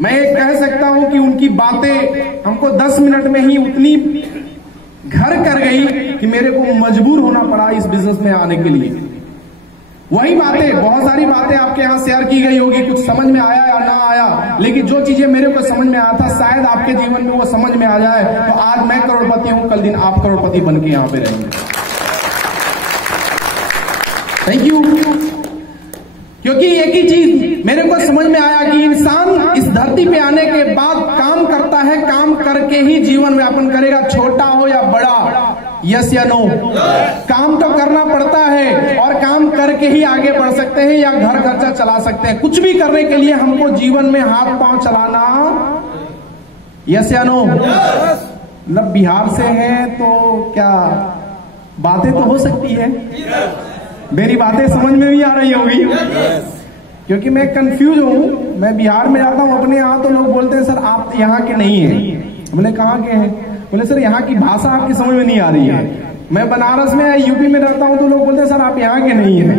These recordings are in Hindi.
मैं कह सकता हूं कि उनकी बातें हमको 10 मिनट में ही उतनी घर कर गई कि मेरे को मजबूर होना पड़ा इस बिजनेस में आने के लिए। वही बातें, बहुत सारी बातें आपके यहाँ शेयर की गई होगी, कुछ समझ में आया या ना आया, लेकिन जो चीजें मेरे को समझ में आया था शायद आपके जीवन में वो समझ में आ जाए। तो आज मैं करोड़पति हूं, कल दिन आप करोड़पति बन के यहाँ पे रहेंगे। Thank you. क्योंकि एक ही चीज मेरे को समझ में आया कि इंसान इस धरती पे आने के बाद काम करता है, काम करके ही जीवन यापन करेगा, छोटा हो या बड़ा। यस या नो? काम तो करना पड़ता है और काम करके ही आगे बढ़ सकते हैं या घर खर्चा चला सकते हैं। कुछ भी करने के लिए हमको जीवन में हाथ पांव चलाना। यस या नो? मतलब बिहार से हैं तो क्या बातें तो हो सकती है, मेरी बातें समझ में भी आ रही होगी। क्योंकि मैं कंफ्यूज हूं। मैं बिहार में जाता हूं अपने यहाँ तो लोग बोलते हैं सर आप यहाँ के नहीं हैं। हमने कहाँ के हैं? बोले सर यहाँ की भाषा आपकी समझ में नहीं आ रही है। मैं बनारस में यूपी में रहता हूं तो लोग बोलते हैं सर आप यहाँ के नहीं हैं।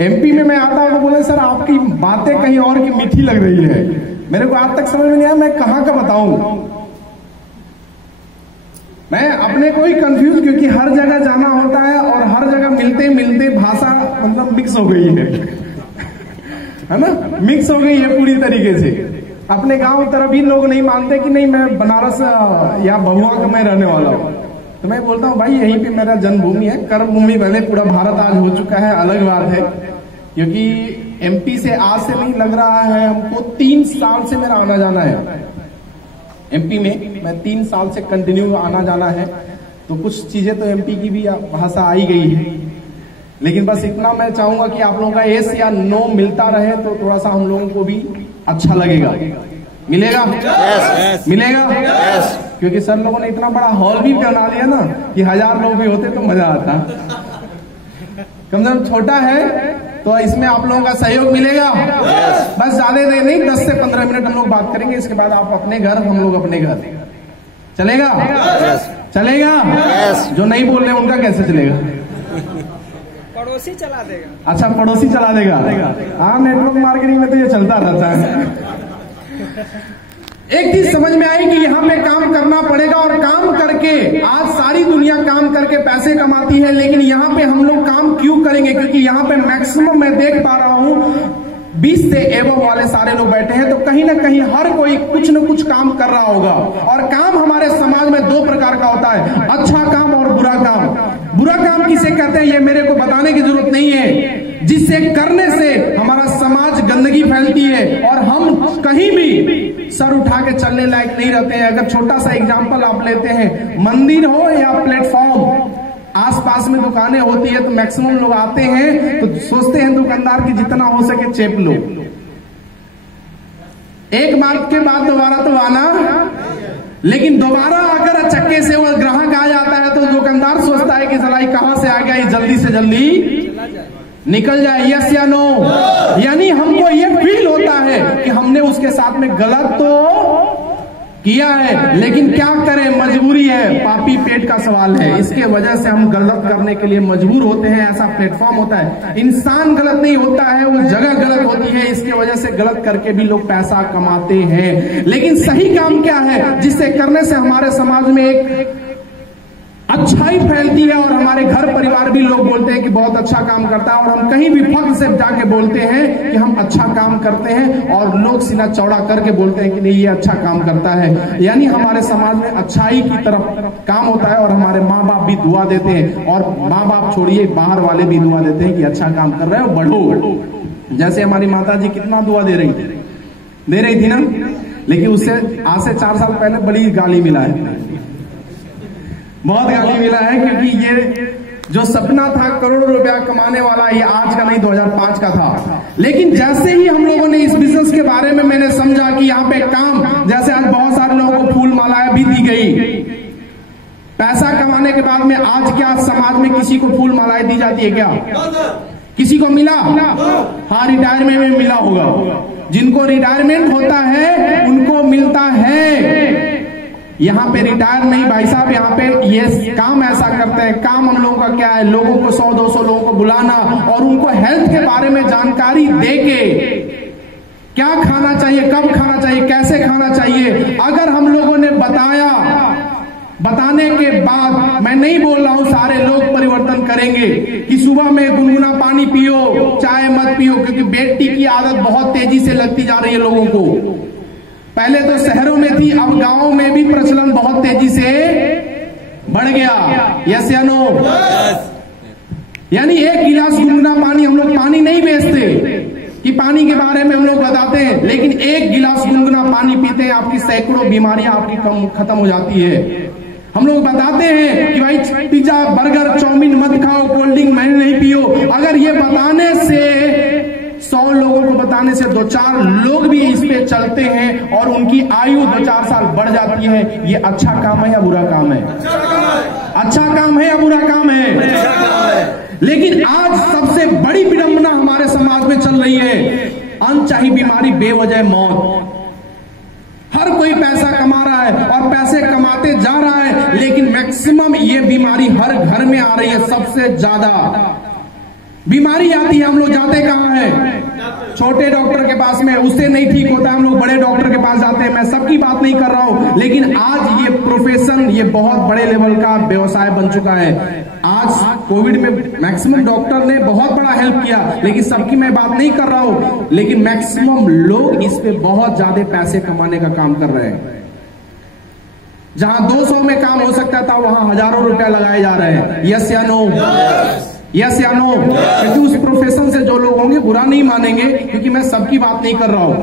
एमपी में मैं आता हूं तो बोले सर आपकी बातें कहीं और की मीठी लग रही है। मेरे को आज तक समझ में नहीं आया मैं कहाँ का बताऊं। मैं अपने को ही कंफ्यूज, क्योंकि हर जगह जाना होता है और हर जगह मिलते मिलते भाषा मतलब मिक्स हो गई है ना? मिक्स हो गई है पूरी तरीके से। अपने गांव तरफ भी लोग नहीं मानते कि नहीं मैं बनारस या भभुआ का मैं रहने वाला हूं। तो मैं बोलता हूं भाई यहीं पे मेरा जन्मभूमि है, कर्मभूमि। पहले पूरा भारत आज हो चुका है, अलग बात है। क्योंकि एमपी से आज से नहीं लग रहा है हमको 3 साल से मेरा आना जाना है एमपी में। मैं 3 साल से कंटिन्यू आना जाना है। तो कुछ चीजें तो एमपी की भी भाषा आई गई है। लेकिन बस इतना मैं चाहूंगा कि आप लोगों का यस या नो मिलता रहे तो थोड़ा सा हम लोगों को भी अच्छा लगेगा। मिलेगा? yes. मिलेगा? yes. क्योंकि सर लोगों ने इतना बड़ा हॉल भी बना दिया ना कि 1000 लोग भी होते तो मजा आता। कम से कम छोटा है तो इसमें आप लोगों का सहयोग मिलेगा। yes. बस ज्यादा देर नहीं, 10 से 15 मिनट हम लोग बात करेंगे। इसके बाद आप अपने घर, हम लोग अपने घर। चलेगा? yes. चलेगा? yes. जो नहीं बोल रहे उनका कैसे चलेगा? पड़ोसी चला देगा। अच्छा, पड़ोसी चला देगा। हाँ, नेटवर्क मार्केटिंग में तो ये चलता रहता है। एक चीज समझ में आई कि यहाँ पे काम करना पड़ेगा और काम करके आज सारी दुनिया काम करके पैसे कमाती है, लेकिन यहाँ पे हम लोग काम क्यों करेंगे? क्योंकि यहाँ पे मैक्सिमम मैं देख पा रहा हूँ 20 से एबव वाले सारे लोग बैठे हैं। तो कहीं ना कहीं हर कोई कुछ न कुछ काम कर रहा होगा। और काम हमारे समाज में 2 प्रकार का होता है, अच्छा काम और बुरा काम। बुरा काम किसे कहते हैं ये मेरे को बताने की जरूरत नहीं है, जिससे करने से हमारा समाज गंदगी फैलती है और हम कहीं भी सर उठा के चलने लायक नहीं रहते हैं। अगर छोटा सा एग्जाम्पल आप लेते हैं, मंदिर हो या प्लेटफॉर्म, आसपास में दुकानें होती है तो मैक्सिमम लोग आते हैं तो सोचते हैं दुकानदार की जितना हो सके चेप लो। एक बार के बाद दोबारा तो आना, लेकिन दोबारा आकर चक्के से वो ग्राहक आ जाता है तो दुकानदार सोचता है कि सलाई कहां से आ गया, ये जल्दी से जल्दी निकल जाए। यस या नो? यानी हमको ये फील होता है कि हमने उसके साथ में गलत तो किया है, लेकिन क्या करें, मजबूरी है, पापी पेट का सवाल है। इसके वजह से हम गलत करने के लिए मजबूर होते हैं। ऐसा प्लेटफॉर्म होता है। इंसान गलत नहीं होता है, उस जगह गलत होती है। इसके वजह से गलत करके भी लोग पैसा कमाते हैं। लेकिन सही काम क्या है जिससे करने से हमारे समाज में एक अच्छाई फैलती है और हमारे घर परिवार भी लोग बोलते हैं कि बहुत अच्छा काम करता है, और हम कहीं भी फख्र से जाके बोलते हैं कि हम अच्छा काम करते हैं और लोग सीना चौड़ा करके बोलते हैं कि नहीं ये अच्छा काम करता है। यानी हमारे समाज में अच्छाई की तरफ काम होता है और हमारे माँ बाप भी दुआ देते हैं, और माँ बाप छोड़िए बाहर वाले भी दुआ देते हैं कि अच्छा काम कर रहे हो, बढ़ो। जैसे हमारी माता जी कितना दुआ दे रही थी ना, लेकिन उससे आज से 4 साल पहले बड़ी गाली मिला है, बहुत गाली मिला है। क्योंकि ये जो सपना था करोड़ों रुपया कमाने वाला, ये आज का नहीं 2005 का था। लेकिन जैसे ही हम लोगों ने इस बिजनेस के बारे में मैंने समझा कि यहाँ पे काम, जैसे आज बहुत सारे लोगों को फूल मालाएं भी दी गई पैसा कमाने के बाद में, आज क्या समाज में किसी को फूल मालाएं दी जाती है क्या? किसी को मिला? हाँ, रिटायरमेंट में मिला होगा। जिनको रिटायरमेंट होता है उनको मिलता है। यहाँ पे रिटायर नहीं भाई साहब, यहाँ पे ये काम ऐसा करते हैं। काम हम लोगों का क्या है, लोगों को 100-200 लोगों को बुलाना और उनको हेल्थ के बारे में जानकारी देके क्या खाना चाहिए, कब खाना चाहिए, चाहिए, कैसे खाना चाहिए। अगर हम लोगों ने बताने के बाद, मैं नहीं बोल रहा हूं सारे लोग परिवर्तन करेंगे कि सुबह में गुनगुना पानी पियो, चाय मत पियो, क्योंकि बेटी की आदत बहुत तेजी से लगती जा रही है लोगों को। पहले तो शहरों में थी, अब गांवों में भी प्रचलन बहुत तेजी से बढ़ गया। यस या नो? यानी एक गिलास गुनगुना पानी, हम लोग पानी नहीं बेचते कि पानी के बारे में हम लोग बताते हैं, लेकिन एक गिलास गुनगुना पानी पीते हैं, आपकी सैकड़ों बीमारियां आपकी खत्म हो जाती है। हम लोग बताते हैं कि भाई पिज्जा बर्गर चाउमीन मत खाओ, कोल्ड ड्रिंक मैंने नहीं पियो। अगर ये बताने से 100 लोगों को बताने से 2-4 लोग भी इस पे चलते हैं और उनकी आयु 2-4 साल बढ़ जाती है, ये अच्छा काम है या बुरा काम है? अच्छा काम है या बुरा काम है? लेकिन आज सबसे बड़ी विडंबना हमारे समाज में चल रही है, अनचाही बीमारी, बेवजह मौत। हर कोई पैसा कमा रहा है और पैसे कमाते जा रहा है, लेकिन मैक्सिमम ये बीमारी हर घर में आ रही है। सबसे ज्यादा बीमारी आती है, हम लोग जाते कहां हैं? छोटे डॉक्टर के पास में, उससे नहीं ठीक होता, हम लोग बड़े डॉक्टर के पास जाते हैं। मैं सबकी बात नहीं कर रहा हूं, लेकिन आज ये प्रोफेशन, ये बहुत बड़े लेवल का व्यवसाय बन चुका है। आज कोविड में मैक्सिमम डॉक्टर ने बहुत बड़ा हेल्प किया, लेकिन सबकी मैं बात नहीं कर रहा हूं, लेकिन मैक्सिमम लोग इस पे बहुत ज्यादा पैसे कमाने का काम कर रहे हैं। जहां 200 में काम हो सकता था, वहां हजारों रुपया लगाए जा रहे हैं। यस या नो? यस या नो? क्योंकि उस प्रोफेशन से जो लोग होंगे बुरा नहीं मानेंगे, क्योंकि मैं सबकी बात नहीं कर रहा हूं।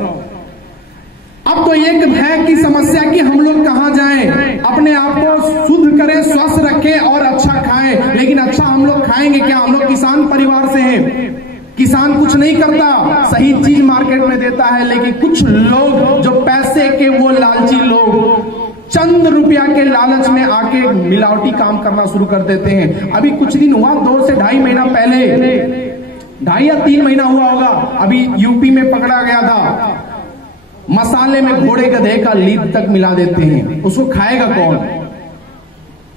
अब तो एक है कि समस्या कि हम लोग कहां जाएं, अपने आप को शुद्ध करें, स्वस्थ रखें और अच्छा खाएं। लेकिन अच्छा हम लोग खाएंगे क्या? हम लोग किसान परिवार से हैं, किसान कुछ नहीं करता, सही चीज मार्केट में देता है, लेकिन कुछ लोग जो पैसे के वो लालची लोग चंद रुपया के लालच में आके मिलावटी काम करना शुरू कर देते हैं। अभी कुछ दिन हुआ, 2 से 2.5 महीना पहले, 2.5 या 3 महीना हुआ होगा, अभी यूपी में पकड़ा गया था, मसाले में घोड़े गधे का लीद तक मिला देते हैं। उसको खाएगा कौन?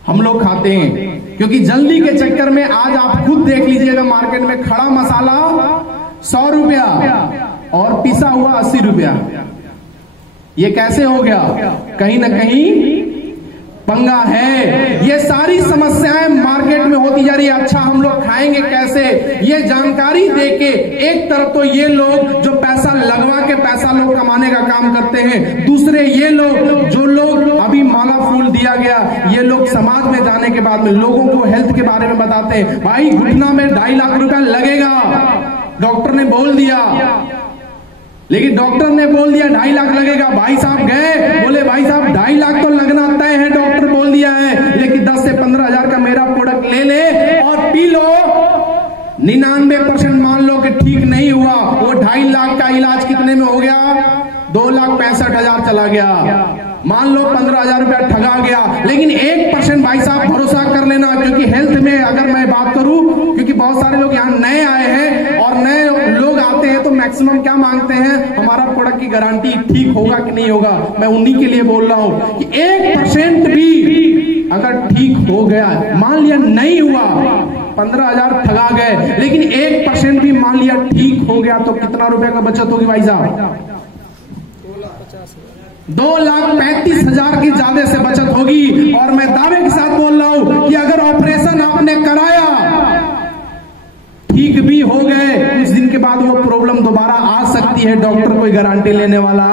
हम लोग खाते हैं, क्योंकि जल्दी के चक्कर में आज आप खुद देख लीजिएगा, मार्केट में खड़ा मसाला 100 रुपया और पिसा हुआ 80 रुपया। ये कैसे हो गया? कहीं ना कहीं पंगा है। ये सारी समस्याएं मार्केट में होती जा रही है। अच्छा हम लोग खाएंगे कैसे, ये जानकारी देके एक तरफ तो ये लोग जो पैसा लगवा के पैसा लोग कमाने का काम करते हैं, दूसरे ये लोग जो लोग अभी माला फूल दिया गया, ये लोग समाज में जाने के बाद में लोगों को हेल्थ के बारे में बताते हैं। भाई घुटना में 2.5 लाख रुपया लगेगा, डॉक्टर ने बोल दिया, लेकिन डॉक्टर ने बोल दिया 2.5 लाख लगेगा। भाई साहब गए, बोले भाई साहब 2.5 लाख तो लगना तय है, डॉक्टर बोल दिया है, लेकिन 10 से 15 हजार का मेरा प्रोडक्ट ले ले और पी लो। 99% मान लो कि ठीक नहीं हुआ, वो 2.5 लाख का इलाज कितने में हो गया? 2,65,000 चला गया। मान लो 15,000 रुपया ठगा गया। लेकिन 1% भाई साहब भरोसा कर लेना, क्योंकि हेल्थ में अगर मैं बात करूं, क्योंकि बहुत सारे लोग यहाँ नए आए हैं और नए लोग आते हैं तो मैक्सिमम क्या मांगते हैं? हमारा प्रोडक्ट की गारंटी ठीक होगा कि नहीं होगा। मैं उन्हीं के लिए बोल रहा हूं कि 1% भी अगर ठीक हो गया, मान लिया नहीं हुआ, 15,000 ठगा गए, लेकिन 1% भी मान लिया ठीक हो गया तो कितना रुपए का बचत होगी भाई साहब? 2,35,000 की ज्यादा से बचत होगी। और मैं दावे के साथ बोल रहा हूं कि अगर ऑपरेशन आपने कराया, ठीक भी हो गए, कुछ दिन के बाद वो प्रॉब्लम दोबारा आ सकती है, डॉक्टर कोई गारंटी लेने वाला।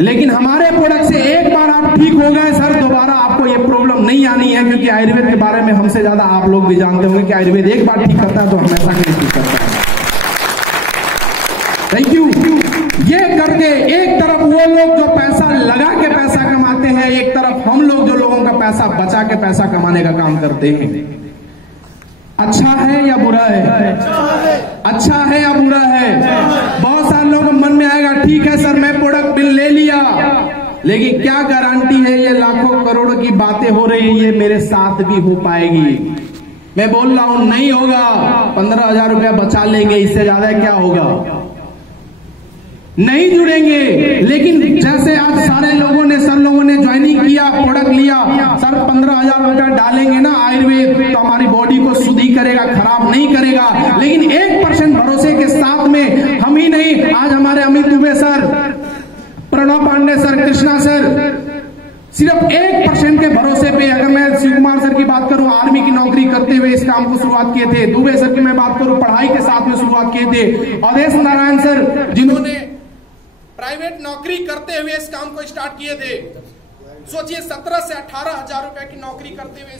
लेकिन हमारे प्रोडक्ट से एक बार आप ठीक हो गए सर, दोबारा आपको ये प्रॉब्लम नहीं आनी है, क्योंकि आयुर्वेद के बारे में हमसे ज्यादा आप लोग भी जानते होंगे कि आयुर्वेद एक बार ठीक करता है तो हमेशा के लिए ठीक करता है। Thank you. ये करके एक तरफ वो लोग जो पैसा लगा के पैसा कमाते हैं, एक तरफ हम लोग जो लोगों का पैसा बचा के पैसा कमाने का काम करते हैं। अच्छा है या बुरा है? अच्छा है या बुरा है? बहुत सारे लोगों के मन में आएगा ठीक है सर मैं प्रोडक्ट बिल ले लिया, लेकिन क्या गारंटी है ये लाखों करोड़ों की बातें हो रही है ये मेरे साथ भी हो पाएगी? मैं बोल रहा हूं नहीं होगा। 15,000 रुपया बचा लेंगे, इससे ज्यादा क्या होगा? नहीं जुड़ेंगे। लेकिन जैसे आज सारे लोगों ने, सर लोगों ने ज्वाइनिंग किया, प्रोडक्ट लिया, सर 15,000 रुपया डालेंगे ना आयुर्वेद तो हमारी बॉडी को शुद्ध ही करेगा, खराब नहीं करेगा। लेकिन 1% भरोसे के साथ में हम ही नहीं, आज हमारे अमित दुबे सर सिर्फ 1% के भरोसे पे, अगर मैं शिव कुमार सर की बात करूं, आर्मी की नौकरी करते हुए इस काम को शुरुआत किए थे। दुबे सर की मैं बात करूं, पढ़ाई के साथ में शुरुआत किए थे। अवधेश नारायण सर जिन्होंने प्राइवेट नौकरी करते हुए इस काम को स्टार्ट किए थे। सोचिए 17 से 18 हजार रुपए की नौकरी करते हुए